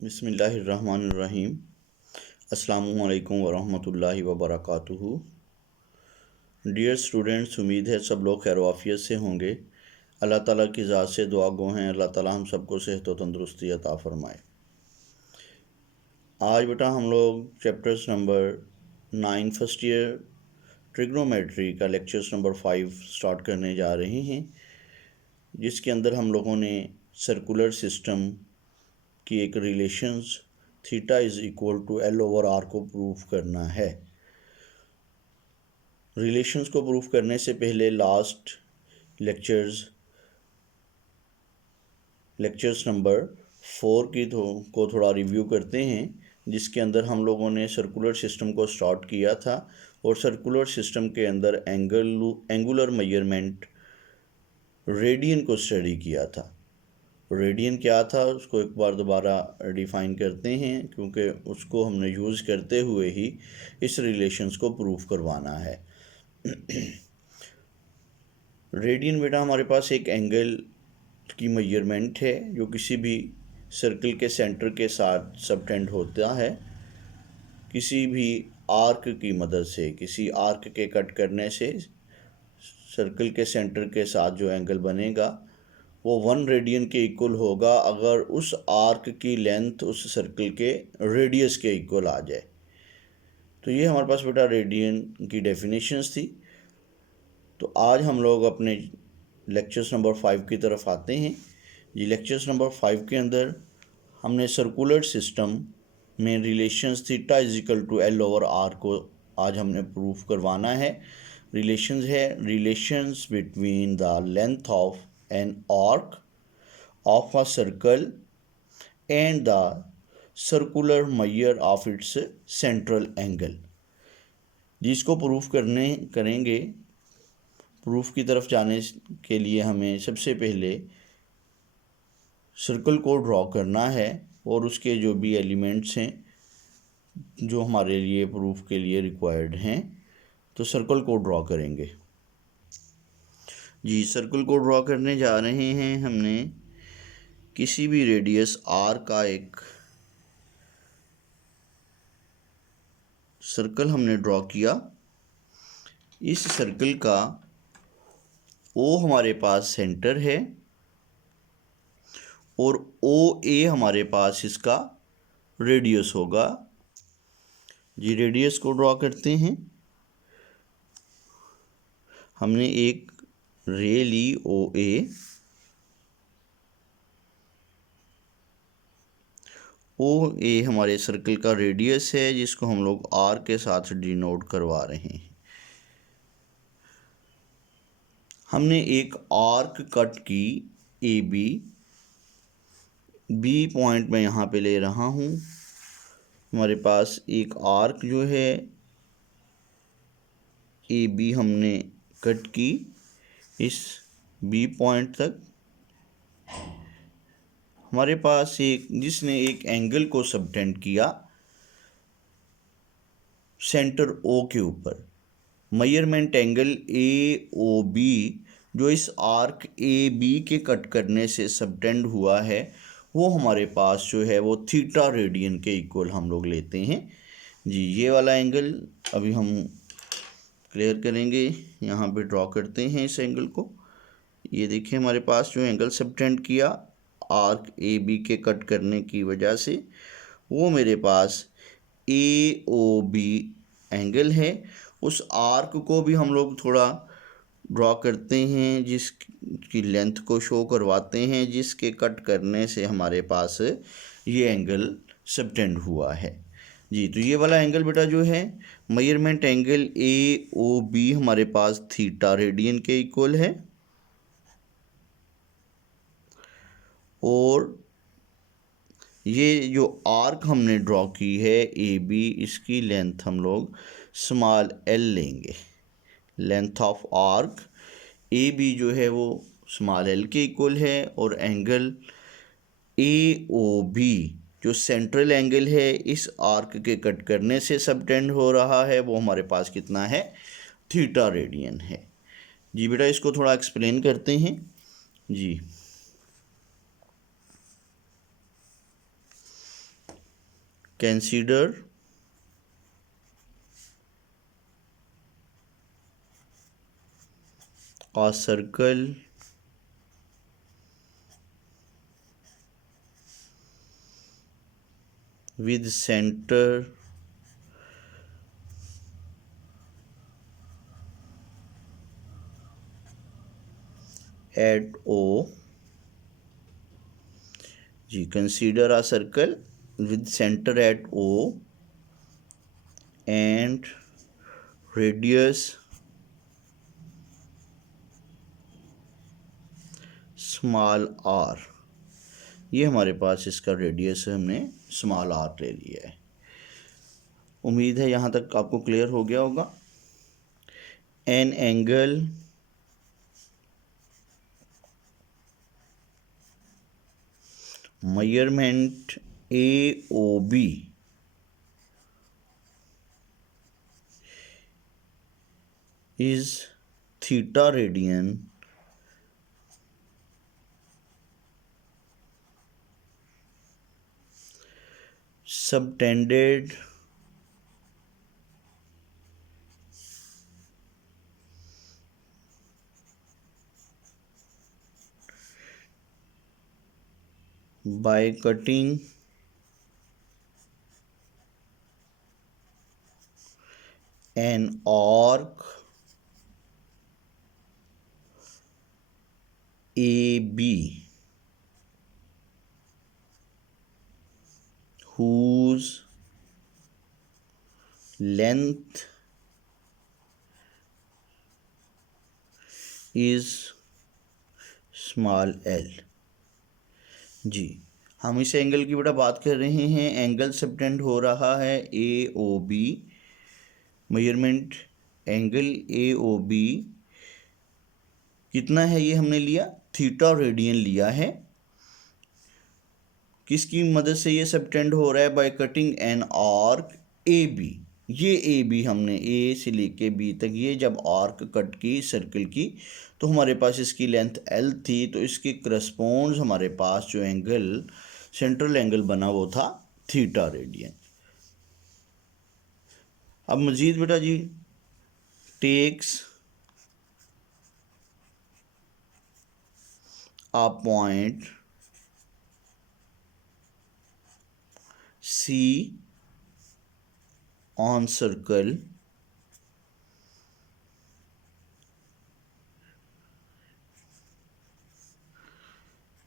बिस्मिल्लाहिर्रहमानिर्रहीम। अस्सलामुअलैकुम वरहमतुल्लाहि वबरकातुहू। डियर स्टूडेंट्स, उम्मीद है सब लोग खैर वाफियत से होंगे। अल्लाह ताला की ज़ात से दुआ गो हैं अल्लाह ताला हम सबको सेहत व तंदुरुस्ती अता फ़रमाए। आज बेटा हम लोग chapters number 9 first year trigonometry का लेक्चर्स नंबर 5 स्टार्ट करने जा रहे हैं, जिसके अंदर हम लोगों ने सर्कुलर सिस्टम की एक relations theta is equal to l over r को प्रूव करना है। रिलेशंस को प्रूव करने से पहले लास्ट लेक्चर्स नंबर 4 को थोड़ा रिव्यू करते हैं, जिसके अंदर हम लोगों ने सर्कुलर सिस्टम को स्टार्ट किया था और सर्कुलर सिस्टम के अंदर एंगुलर मेजरमेंट रेडियन को स्टडी किया था। रेडियन क्या था उसको एक बार दोबारा डिफ़ाइन करते हैं, क्योंकि उसको हमने यूज़ करते हुए ही इस रिलेशंस को प्रूव करवाना है। रेडियन बेटा हमारे पास एक एंगल की मेजरमेंट है जो किसी भी सर्कल के सेंटर के साथ सबटेंड होता है। किसी भी आर्क की मदद से, किसी आर्क के कट करने से सर्कल के सेंटर के साथ जो एंगल बनेगा वो 1 रेडियन के इक्वल होगा अगर उस आर्क की लेंथ उस सर्कल के रेडियस के इक्वल आ जाए। तो ये हमारे पास बेटा रेडियन की डेफिनेशंस थी। तो आज हम लोग अपने लेक्चर्स नंबर 5 की तरफ आते हैं। ये लेक्चर्स नंबर 5 के अंदर हमने सर्कुलर सिस्टम में relations theta is equal to l over r को आज हमने प्रूफ करवाना है। रिलेशंस है relations between the length of an arc of a circle and the circular measure of its central angle, जिसको प्रूफ करेंगे। Proof की तरफ जाने के लिए हमें सबसे पहले सर्कल को ड्रॉ करना है और उसके जो भी एलिमेंट्स हैं जो हमारे लिए प्रूफ के लिए रिक्वायर्ड हैं, तो सर्कल को ड्रॉ करेंगे। जी, सर्कल को ड्रॉ करने जा रहे हैं। हमने किसी भी रेडियस आर का एक सर्कल हमने ड्रॉ किया। इस सर्कल का ओ हमारे पास सेंटर है और ओ ए हमारे पास इसका रेडियस होगा। जी, रेडियस को ड्रॉ करते हैं। हमने एक रे ली ओ ए हमारे सर्कल का रेडियस है, जिसको हम लोग आर के साथ डिनोट करवा रहे हैं। हमने एक आर्क कट की ए बी पॉइंट मैं यहाँ पे ले रहा हूँ। हमारे पास एक आर्क जो है ए बी हमने कट की इस बी पॉइंट तक। हमारे पास जिसने एक एंगल को सबटेंड किया सेंटर ओ के ऊपर। Measurement angle a o b जो इस आर्क ए बी के कट करने से सबटेंड हुआ है, वो हमारे पास जो है वो थीटा रेडियन के इक्वल हम लोग लेते हैं। जी, ये वाला एंगल अभी हम क्लियर करेंगे। यहाँ पे ड्रॉ करते हैं इस एंगल को। ये देखिए, हमारे पास जो एंगल सबटेंड किया आर्क ए बी के कट करने की वजह से, वो मेरे पास ए ओ बी एंगल है। उस आर्क को भी हम लोग थोड़ा ड्रॉ करते हैं, जिसकी लेंथ को शो करवाते हैं, जिसके कट करने से हमारे पास ये एंगल सबटेंड हुआ है। जी, तो ये वाला एंगल बेटा जो है measurement angle a o b हमारे पास थीटा रेडियन के इक्वल है। और ये जो आर्क हमने ड्रॉ की है ए बी, इसकी लेंथ हम लोग स्मॉल एल लेंगे। Length of arc a b जो है वो स्मॉल एल के इक्वल है और एंगल ए ओ बी जो सेंट्रल एंगल है इस आर्क के कट करने से सबटेंड हो रहा है, वो हमारे पास कितना है, थीटा रेडियन है। जी बेटा, इसको थोड़ा एक्सप्लेन करते हैं। जी, consider a circle with center at O. Consider a circle with center at O and radius small r। ये हमारे पास इसका रेडियस है, हमने स्मॉल r ले लिया है। उम्मीद है यहाँ तक आपको क्लियर हो गया होगा। An angle measurement AOB is theta radian subtended by cutting an arc AB whose length is small l। जी, हम इस एंगल की बेटा बात कर रहे हैं। एंगल सबटेंड हो रहा है AOB। मेजरमेंट एंगल AOB कितना है ये हमने लिया, थीटा रेडियन लिया है। किसकी मदद से ये सबटेंड हो रहा है, by cutting an arc AB। ये AB हमने A से लेके B तक ये जब आर्क कट की सर्कल की तो हमारे पास इसकी लेंथ L थी, तो इसके करस्पॉन्ड्स हमारे पास जो एंगल सेंट्रल एंगल बना वो था थीटा रेडियन। अब मज़ीद बेटा जी, takes a point C on circle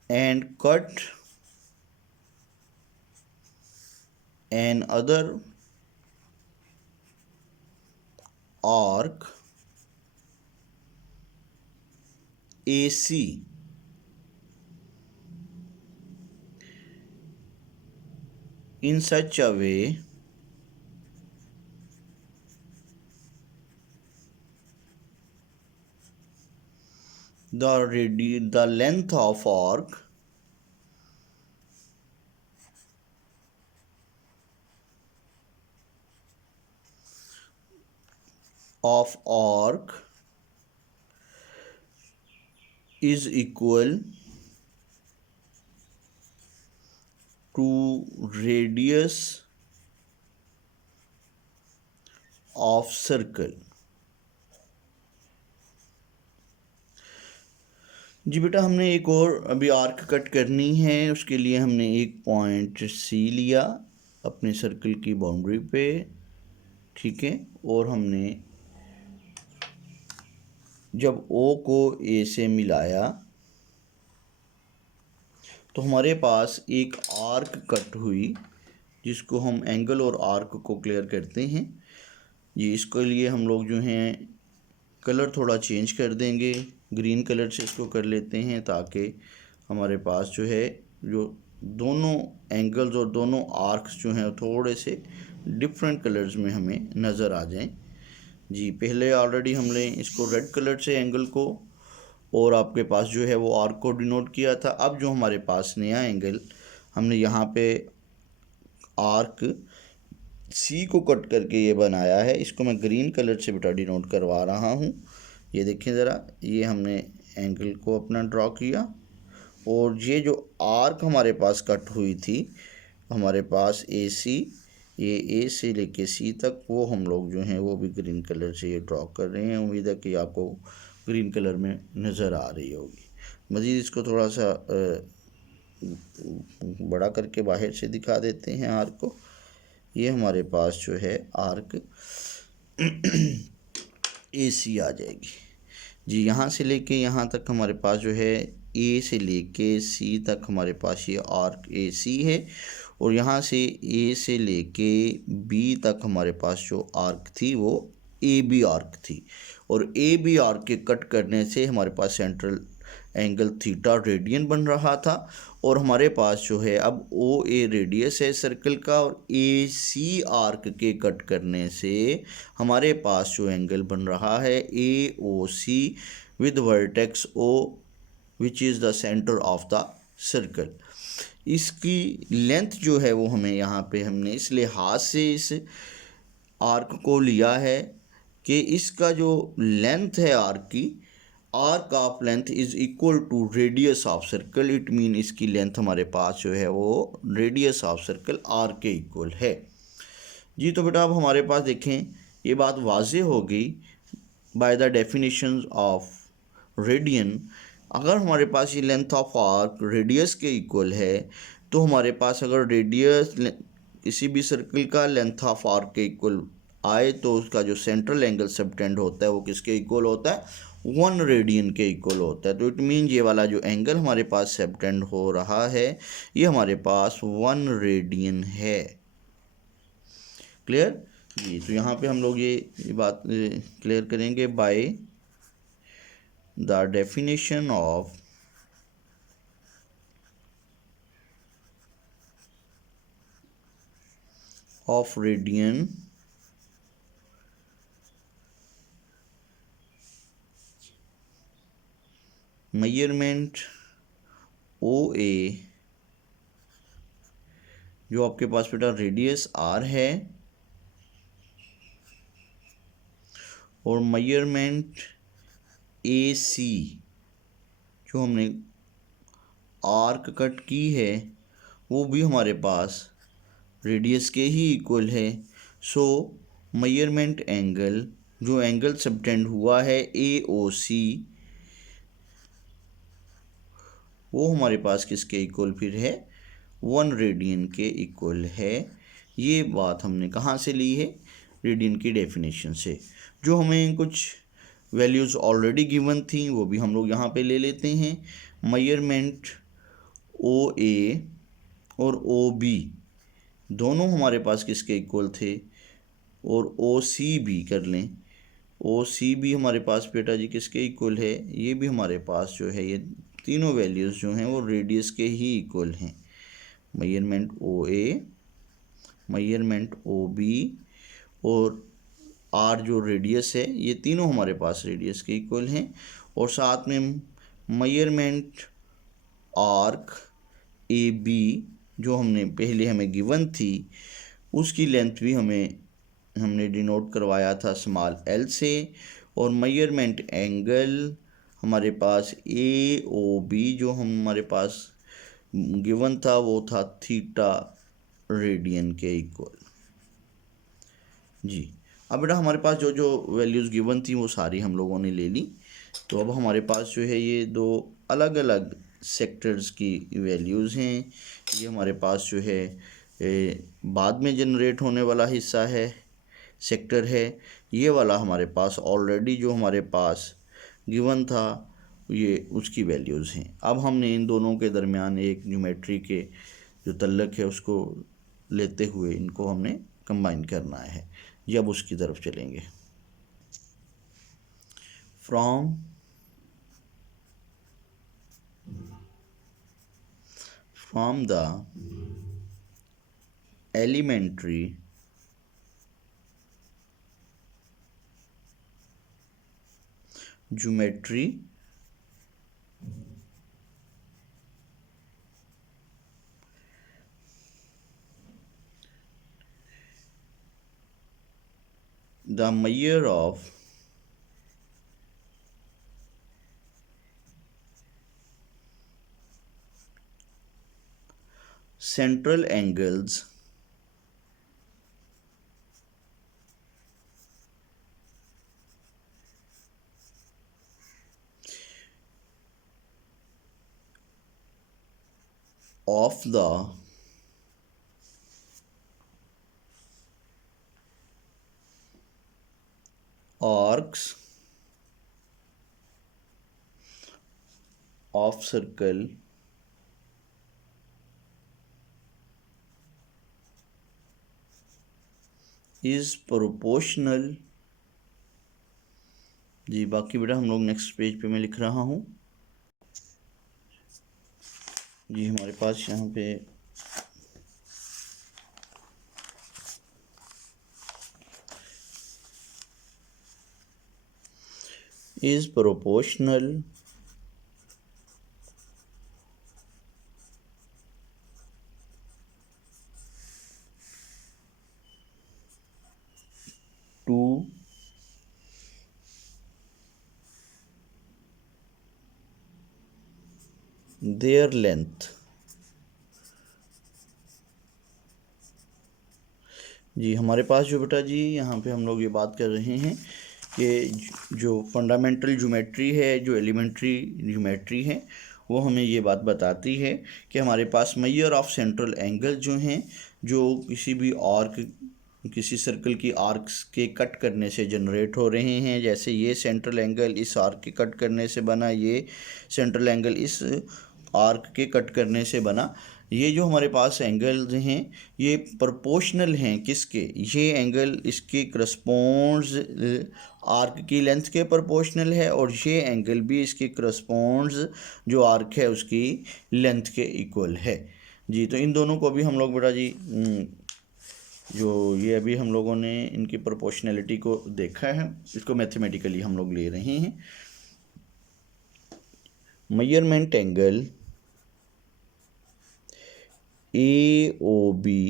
and cut another arc AC in such a way the length of arc is equal to radius of circle। जी बेटा, हमने एक और अभी आर्क कट करनी है, उसके लिए हमने एक पॉइंट C लिया अपने सर्कल की बाउंड्री पे, ठीक है। और हमने जब O को A से मिलाया तो हमारे पास एक आर्क कट हुई, जिसको हम एंगल और आर्क को क्लियर करते हैं। ये इसके लिए हम लोग जो हैं कलर थोड़ा चेंज कर देंगे, ग्रीन कलर से इसको कर लेते हैं, ताकि हमारे पास जो है जो दोनों एंगल्स और दोनों आर्क्स जो हैं थोड़े से डिफरेंट कलर्स में हमें नज़र आ जाएं। जी, पहले ऑलरेडी हमने इसको रेड कलर से एंगल को और आपके पास जो है वो आर्क को डिनोट किया था। अब जो हमारे पास नया एंगल हमने यहाँ पे आर्क C को कट करके ये बनाया है, इसको मैं ग्रीन कलर से बेटा डिनोट करवा रहा हूँ। ये देखें ज़रा, ये हमने एंगल को अपना ड्रॉ किया और ये जो आर्क हमारे पास कट हुई थी हमारे पास ए सी, ये ए से लेके सी तक वो हम लोग जो हैं वो भी ग्रीन कलर से ये ड्रॉ कर रहे हैं। उम्मीद है कि आपको ग्रीन कलर में नज़र आ रही होगी। मज़ीद इसको थोड़ा सा बड़ा करके बाहर से दिखा देते हैं आर्क को। ये हमारे पास जो है आर्क ए सी आ जाएगी जी। यहाँ से लेके यहाँ तक हमारे पास जो है ए से लेके सी तक हमारे पास ये आर्क ए सी है, और यहाँ से ए से लेके बी तक हमारे पास जो आर्क थी वो ए बी आर्क थी, और ए बी आर्क के कट करने से हमारे पास सेंट्रल एंगल थीटा रेडियन बन रहा था। और हमारे पास जो है अब ओ ए रेडियस है सर्कल का, और ए सी आर्क के कट करने से हमारे पास जो एंगल बन रहा है A O C with vertex O which is the centre of the circle. इसकी लेंथ जो है वो हमें यहाँ पे हमने इस लिहाज से इस आर्क को लिया है कि इसका जो लेंथ है आर्क की, arc of length is equal to radius of circle. It mean इसकी लेंथ हमारे पास जो है वो रेडियस ऑफ सर्कल आर्क के इक्वल है जी। तो बेटा अब हमारे पास देखें ये बात वाज़ेह हो गई bye the definition of radian. अगर हमारे पास ये लेंथ ऑफ आर्क रेडियस के इक्वल है, तो हमारे पास अगर रेडियस किसी भी सर्कल का लेंथ ऑफ आर्क के इक्वल आए तो उसका जो सेंट्रल एंगल सबटेंड होता है वो किसके इक्वल होता है, 1 रेडियन के इक्वल होता है। तो इट मीन ये वाला जो एंगल हमारे पास सबटेंड हो रहा है ये हमारे पास 1 रेडियन है। क्लियर जी। तो यहाँ पे हम लोग ये बात क्लियर करेंगे by the definition of radian measurement O A, जो आपके पास बेटा रेडियस आर है, और मेजरमेंट ए सी जो हमने आर्क कट की है वो भी हमारे पास रेडियस के ही इक्वल है। सो मेजरमेंट एंगल, जो एंगल सबटेंड हुआ है ए ओ सी, वो हमारे पास किसके इक्वल फिर है, 1 रेडियन के इक्वल है। ये बात हमने कहाँ से ली है, रेडियन की डेफिनेशन से। जो हमें कुछ वैल्यूज़ ऑलरेडी गिवन थी वो भी हम लोग यहाँ पे ले लेते हैं। मेजरमेंट ओ ए और ओ बी दोनों हमारे पास किसके इक्वल थे, और ओ सी भी कर लें। ओ सी भी हमारे पास बेटा जी किसके इक्वल है, ये भी हमारे पास जो है ये तीनों वैल्यूज़ जो हैं वो रेडियस के ही इक्वल हैं। मेजरमेंट ओ ए, मेजरमेंट ओ बी और आर जो रेडियस है, ये तीनों हमारे पास रेडियस के इक्वल हैं। और साथ में मेजरमेंट आर्क ए बी जो हमने पहले हमें गिवन थी, उसकी लेंथ भी हमने डिनोट करवाया था स्मॉल एल से। और मेजरमेंट एंगल हमारे पास ए ओ बी जो हमारे पास गिवन था वो था थीटा रेडियन के इक्वल जी। अब बेटा हमारे पास जो जो वैल्यूज़ गिवन थी वो सारी हम लोगों ने ले ली। तो अब हमारे पास जो है ये दो अलग अलग सेक्टर्स की वैल्यूज़ हैं। ये हमारे पास जो है बाद में जनरेट होने वाला हिस्सा है, सेक्टर है। ये वाला हमारे पास ऑलरेडी जो हमारे पास गिवन था ये उसकी वैल्यूज़ हैं। अब हमने इन दोनों के दरमियान एक ज्योमेट्री के जो तल्लक है उसको लेते हुए इनको हमने कंबाइन करना है। ये अब उसकी तरफ चलेंगे। From the elementary geometry the measure of central angles of the arcs of circle is proportional। जी बाकी बेटा हम लोग नेक्स्ट पेज पे मैं लिख रहा हूँ। जी हमारे पास यहाँ पे is proportional to their length। जी हमारे पास जो बेटा जी यहाँ पे हम लोग ये बात कर रहे हैं कि जो फंडामेंटल ज्योमेट्री है, जो एलिमेंट्री ज्योमेट्री है, वो हमें ये बात बताती है कि हमारे पास मेजर ऑफ सेंट्रल एंगल जो हैं, जो किसी भी आर्क, किसी सर्कल की आर्क्स के कट करने से जनरेट हो रहे हैं। जैसे ये सेंट्रल एंगल इस आर्क के कट करने से बना, ये सेंट्रल एंगल इस आर्क के कट करने से बना। ये जो हमारे पास एंगल्स हैं ये प्रोपोर्शनल हैं किसके, ये एंगल इसके करस्पॉन्ड्स आर्क की लेंथ के प्रोपोर्शनल है, और ये एंगल भी इसके करस्पॉन्ड्स जो आर्क है उसकी लेंथ के इक्वल है। जी तो इन दोनों को भी हम लोग बेटा जी जो ये अभी हम लोगों ने इनकी प्रोपोर्शनैलिटी को देखा है, इसको मैथमेटिकली हम लोग ले रहे हैं। Measurement angle a o b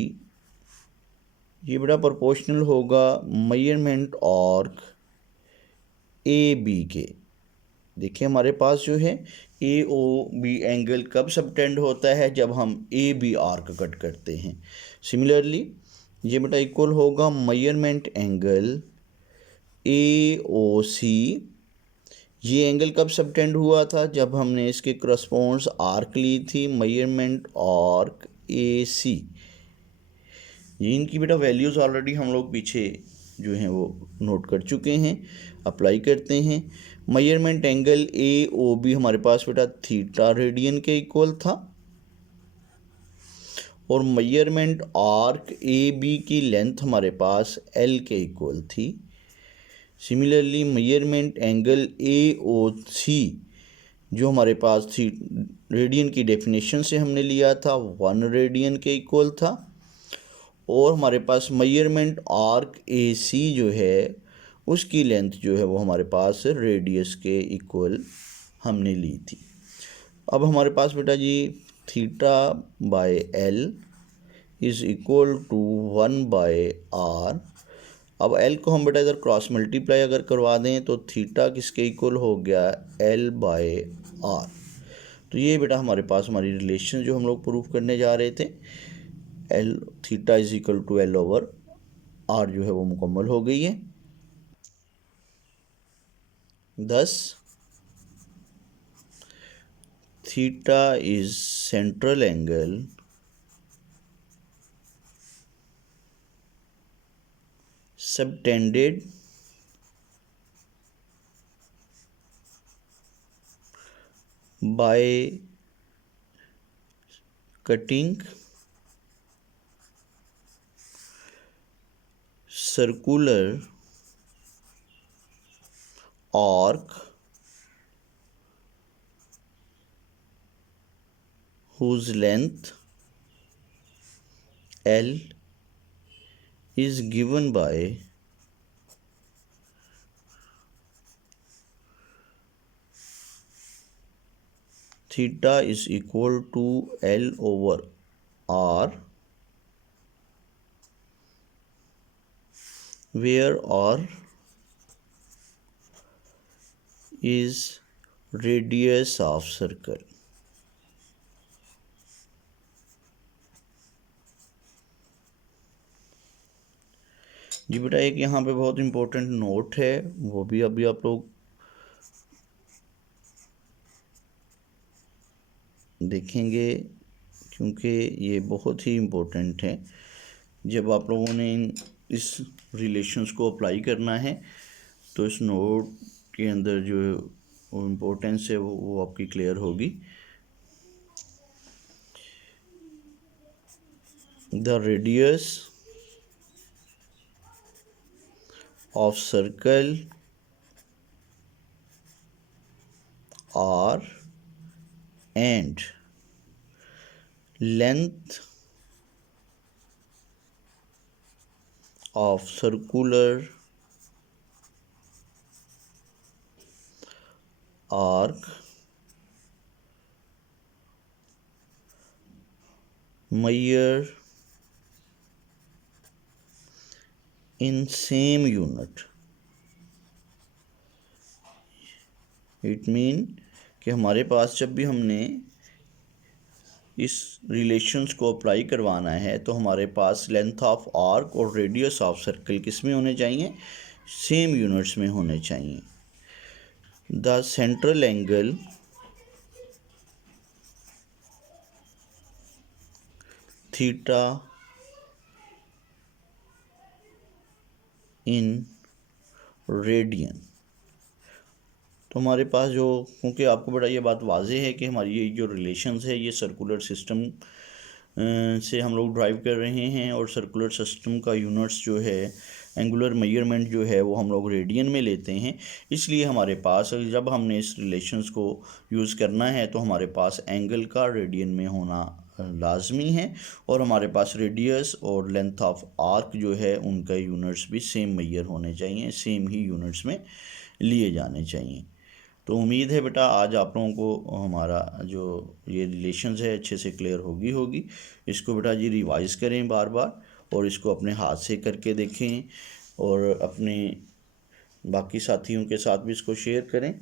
ये बड़ा प्रोपोर्शनल होगा मेजरमेंट आर्क ए बी के। देखिए हमारे पास जो है ए ओ बी एंगल कब सबटेंड होता है, जब हम ए बी आर्क कट करते हैं। सिमिलरली ये बेटा इक्वल होगा मेजरमेंट एंगल ए ओ सी। ये एंगल कब सबटेंड हुआ था, जब हमने इसके करस्पॉन्ड्स आर्क ली थी, मेजरमेंट आर्क ए सी। ये इनकी बेटा वैल्यूज़ ऑलरेडी हम लोग पीछे जो हैं वो नोट कर चुके हैं, अप्लाई करते हैं। Measurement angle a o b हमारे पास बेटा थीटा रेडियन के इक्वल था, और मेजरमेंट आर्क ए बी की लेंथ हमारे पास एल के इक्वल थी। Similarly measurement angle a O c जो हमारे पास थी रेडियन की डेफिनेशन से हमने लिया था 1 रेडियन के इक्वल था, और हमारे पास मेजरमेंट आर्क ए सी जो है उसकी लेंथ जो है वो हमारे पास रेडियस के इक्वल हमने ली थी। अब हमारे पास बेटा जी theta by L is equal to 1 by R. अब एल को हम बेटा इधर क्रॉस मल्टीप्लाई अगर करवा दें तो थीटा किसके इक्वल हो गया, एल बाय आर। तो ये बेटा हमारे पास हमारी रिलेशन जो हम लोग प्रूफ करने जा रहे थे, l theta is equal to l over r जो है वो मुकम्मल हो गई है। 10 theta is central angle subtended by cutting circular arc whose length L is given by theta is equal to L over R, where R is radius of circle। जी बेटा, एक यहाँ पे बहुत इम्पोर्टेंट नोट है, वो भी अभी आप लोग देखेंगे, क्योंकि ये बहुत ही इम्पोर्टेंट है। जब आप लोगों ने इस रिलेशंस को अप्लाई करना है तो इस नोट के अंदर जो वो इम्पोर्टेंस है वो आपकी क्लियर होगी। The radius of circle r and length of circular arc measure in same unit. इट मीन कि हमारे पास जब भी हमने इस रिलेशंस को अप्लाई करवाना है तो हमारे पास लेंथ ऑफ आर्क और रेडियस ऑफ सर्कल किस में होने चाहिए? सेम यूनिट्स में होने चाहिए। The central angle theta in radian. तो हमारे पास जो, क्योंकि आपको बड़ा ये बात वाज़ेह है कि हमारी ये जो रिलेशंस है ये सर्कुलर सिस्टम से हम लोग ड्राइव कर रहे हैं, और सर्कुलर सिस्टम का यूनिट्स जो है, एंगुलर मेजरमेंट जो है वो हम लोग रेडियन में लेते हैं। इसलिए हमारे पास जब हमने इस रिलेशंस को यूज़ करना है तो हमारे पास एंगल का रेडियन में होना लाजमी है, और हमारे पास रेडियस और लेंथ ऑफ आर्क जो है उनका यूनिट्स भी सेम मेजर होने चाहिए, सेम ही यूनिट्स में लिए जाने चाहिए। तो उम्मीद है बेटा आज आप लोगों को हमारा जो ये रिलेशंस है अच्छे से क्लियर होगी। इसको बेटा जी रिवाइज़ करें बार बार, और इसको अपने हाथ से करके देखें, और अपने बाकी साथियों के साथ भी इसको शेयर करें,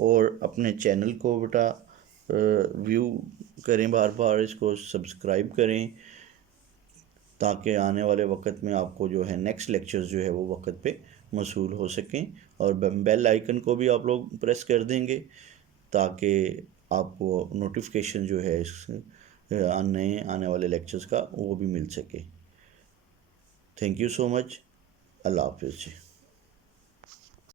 और अपने चैनल को बेटा व्यू करें, बार बार इसको सब्सक्राइब करें, ताकि आने वाले वक्त में आपको जो है नेक्स्ट लेक्चर्स जो है वो वक्त पे मौसूल हो सकें। और बेल आइकन को भी आप लोग प्रेस कर देंगे ताकि आपको नोटिफिकेशन जो है इस नए आने वाले लेक्चर्स का वो भी मिल सके। Thank you so much. अल्लाह हाफिज़।